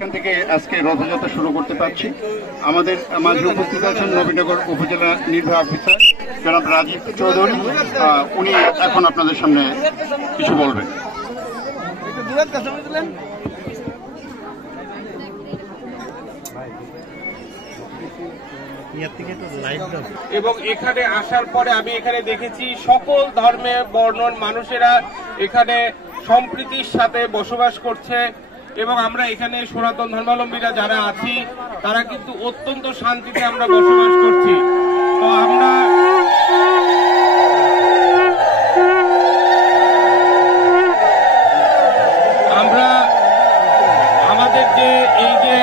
এখান থেকে আজকে রথযাত্রা শুরু করতে পারছি। আমাদের মাঝে উপস্থিত আছেন নবীনগর উপজেলা নির্বাহী অফিসার জনাব রাজীব চৌধুরী। উনি এখন আপনাদের সামনে কিছু বলবেন। এবং এখানে আসার পরে আমি এখানে দেখেছি সকল ধর্মের বর্ণন মানুষেরা এখানে সম্প্রীতির সাথে বসবাস করছে এবং আমরা এখানে সনাতন ধর্মাবলম্বীরা যারা আছি তারা কিন্তু অত্যন্ত শান্তিতে আমরা বসবাস করছি। তো আমরা আমাদের যে এই যে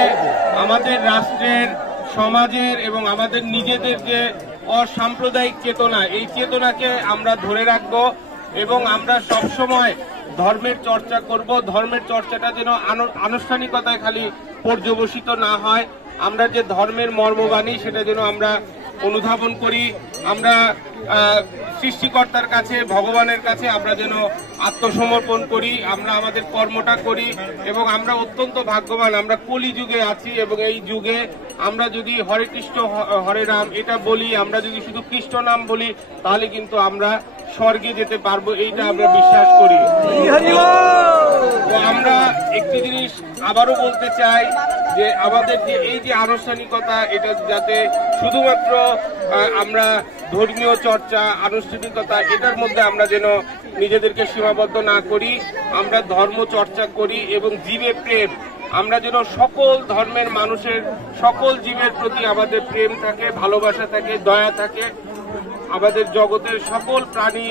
আমাদের রাষ্ট্রের সমাজের এবং আমাদের নিজেদের যে অসাম্প্রদায়িক চেতনা, এই চেতনাকে আমরা ধরে রাখব এবং আমরা সবসময় ধর্মের চর্চা করব। ধর্মের চর্চাটা যেন আনুষ্ঠানিকতায় খালি পর্যবসিত না হয়, আমরা যে ধর্মের মর্মবাণী সেটা যেন আমরা অনুধাবন করি। আমরা সৃষ্টিকর্তার কাছে, ভগবানের কাছে আমরা যেন আত্মসমর্পণ করি, আমরা আমাদের কর্মটা করি এবং আমরা অত্যন্ত ভাগ্যবান। আমরা কলি যুগে আছি এবং এই যুগে আমরা যদি হরে কৃষ্ণ হরে রাম এটা বলি, আমরা যদি শুধু কৃষ্ণ নাম বলি তাহলে কিন্তু আমরা স্বর্গে যেতে পারবো, এইটা আমরা বিশ্বাস করি। তো আমরা একটি জিনিস আবারও বলতে চাই যে আমাদের যে এই যে আনুষ্ঠানিকতা, এটা যাতে শুধুমাত্র আমরা ধর্মীয় চর্চা আনুষ্ঠানিকতা এটার মধ্যে আমরা যেন নিজেদেরকে সীমাবদ্ধ না করি, আমরা ধর্ম চর্চা করি এবং জীবে প্রেম, আমরা যেন সকল ধর্মের মানুষের সকল জীবের প্রতি আমাদের প্রেম থাকে, ভালোবাসা থাকে, দয়া থাকে, আমাদের জগতের সকল প্রাণী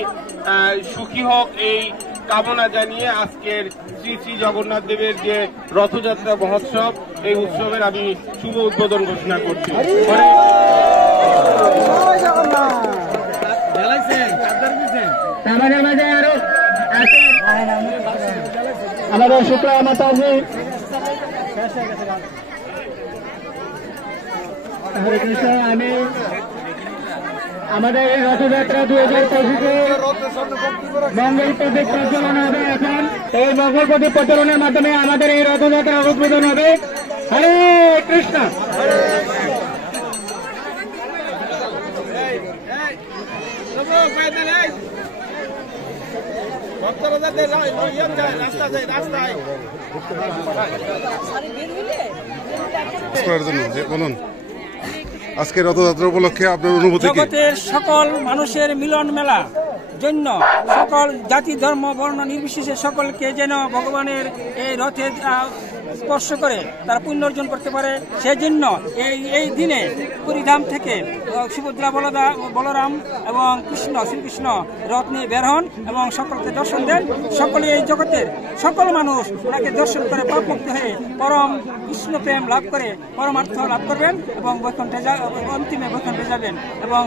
সুখী হোক এই কামনা জানিয়ে আজকের শ্রী শ্রী জগন্নাথ দেবের যে রথযাত্রা মহোৎসব, এই উৎসবের আমি শুভ উদ্বোধন ঘোষণা করছি। আমাদের শুক্লা মাতাজি হরে কৃষ্ণ। আমি আমাদের এই রথযাত্রা 2025 মঙ্গল প্রদীপ প্রজ্বলন হবে। এখন এই মঙ্গল প্রদীপ প্রজ্বলনের মাধ্যমে আমাদের এই রথযাত্রার উদ্বোধন হবে। হরে কৃষ্ণ। বলুন, আজকে রথযাত্রা উপলক্ষে আপনার অনুভূতি? জগতের সকল মানুষের মিলন মেলা জন্য সকল জাতি ধর্ম বর্ণ নির্বিশেষে সকলকে যেন ভগবানের এই রথে স্পর্শ করে তারা পুণ্য অর্জন করতে পারে, সেজন্য এই দিনে পুরীধাম থেকে সুভদ্রা বলরাম এবং শ্রীকৃষ্ণ রথ নিয়ে বের হন এবং সকলকে দর্শন দেন। সকলে এই জগতের সকল মানুষ ওনাকে দর্শন করে পাপমুক্ত হয়ে পরম কৃষ্ণ প্রেম লাভ করে পরমার্থ লাভ করবেন এবং অন্তিমে বৈকুণ্ঠে যাবেন এবং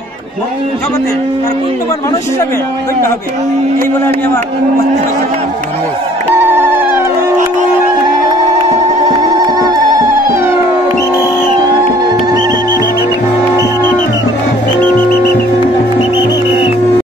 জগতে তার পুণ্যবান মানুষ হিসাবে গণ্য হবে। এই বলে আমি আমার বক্তব্য